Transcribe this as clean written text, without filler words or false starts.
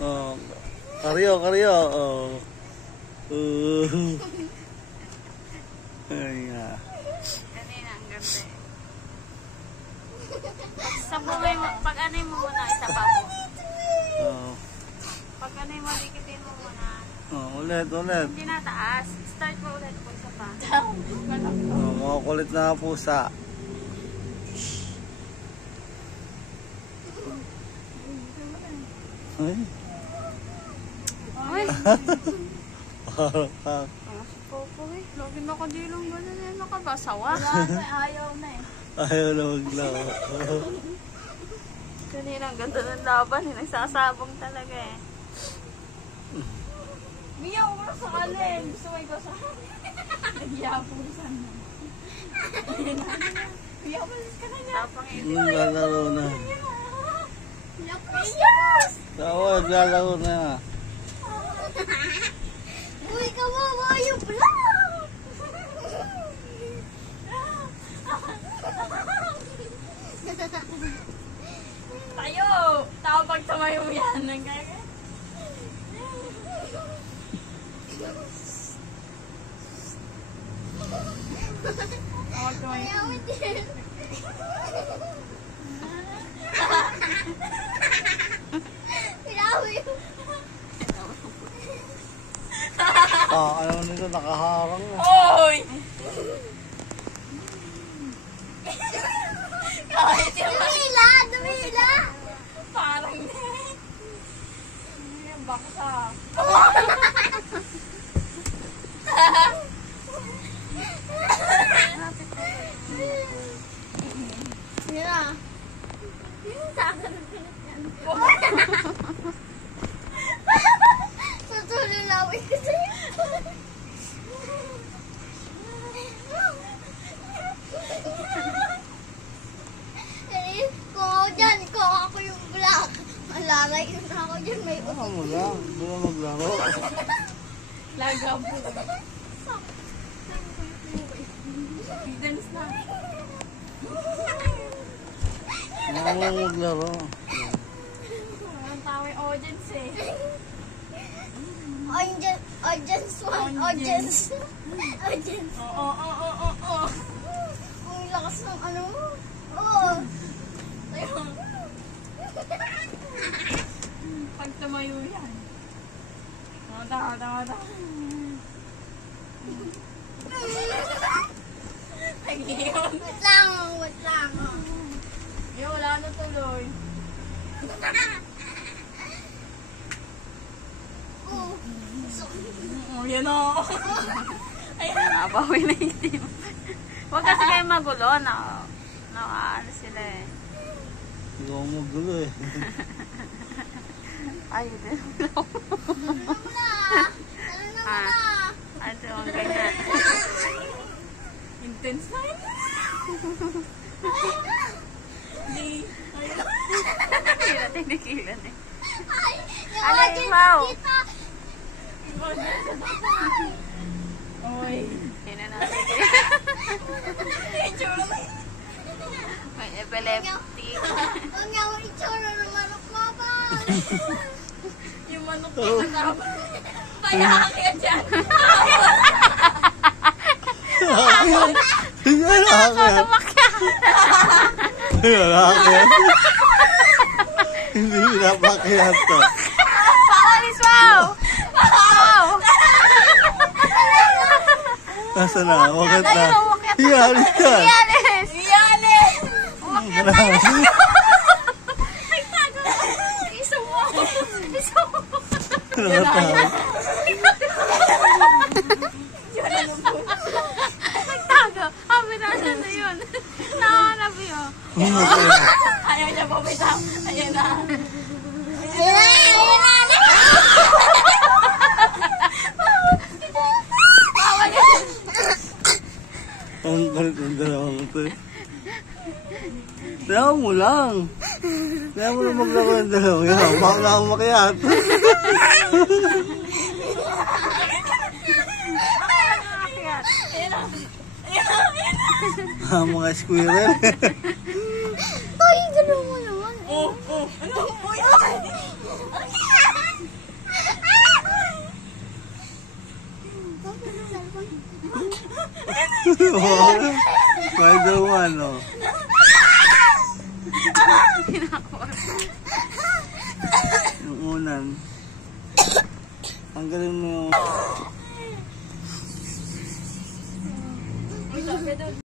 Oh, karyo. Oh. Ay nga. Kanina, ang ganda eh. Sabungay mo, pag anay mo muna, isa pa mo. Oh. Pag anay mo, dikitin mo muna. Oh, ulit. Hindi na taas. Start mo ulit po isa pa. Oh, mga kulit na pusa. Ay. Ay! Parang. Si Popo eh. Lagi nakadilong gano'n eh. Nakabasawa. Ayaw na eh. Ayaw na maglaro. Kanina ang ganda ng laban eh. Nagsasabong talaga eh. Miyaw mo sa alin. Gusto mo ikaw sa alin. Nagyabong sana. Miyaw mo ka na niya. Tapang ito. Naglalaro na. Yes! Tawa, naglalaro na. Uy, kawawa yung vlog! Tayo! Tao pag tumayo yan. Tawag tumayo. Ano nito, nakaharang na. Oy! Kahit yung dumila! Parang yung baksa. Mira. Yung saka ng pinagyan. Tutululawin ko sa'yo. Kung ako dyan, kung ako yung black, malaray yun ako dyan, may Ano mo lang, doon na maglaro. laga po. Dance na. Ano mo maglaro. Ang tawag audience eh. Audience 1, audience. Oo. Ang lakas ng ano mo. Oo. Pag tumayo yan. Tama. Nag-iyon. Wait lang. Eh, wala na tuloy. Oh, yan o. Ayan, nabawi na yung team. Huwag kasi kayo magulo. Ano sila eh. Hindi ako magulo eh. Ay, din. Ito, ang ganyan. Intense na yun. Hindi. Hindi natin nikilan eh. Alay, wow. Oy. Hindi na natin. May epileptic. Ang nga ako itsura ng manok mo ba? Yung manok ko kasama. Payakit yan. Hindi nakakaya. Hindi nakakaya. Hindi pinapakayat to. Paalis, wow! Wow! Nasa na? Wakat na. Iyalis yan. Iyalis! Iyalis! Nagtago! Isa mo! Nakatawa. Nagtago! Nasa na yun. Nakahanap yun. Ayaw niya pumitaw. Ayan na. Ang galit ng dalawang ito eh. Sayaw mo lang. Sayaw mo lang maglaro ng dalawang yan. Baka na akong makiyat. Mga squirrel. Ay, gano'n mo naman. Ano? Spider-Man, oh. Yung unan. Ang galing mo yung...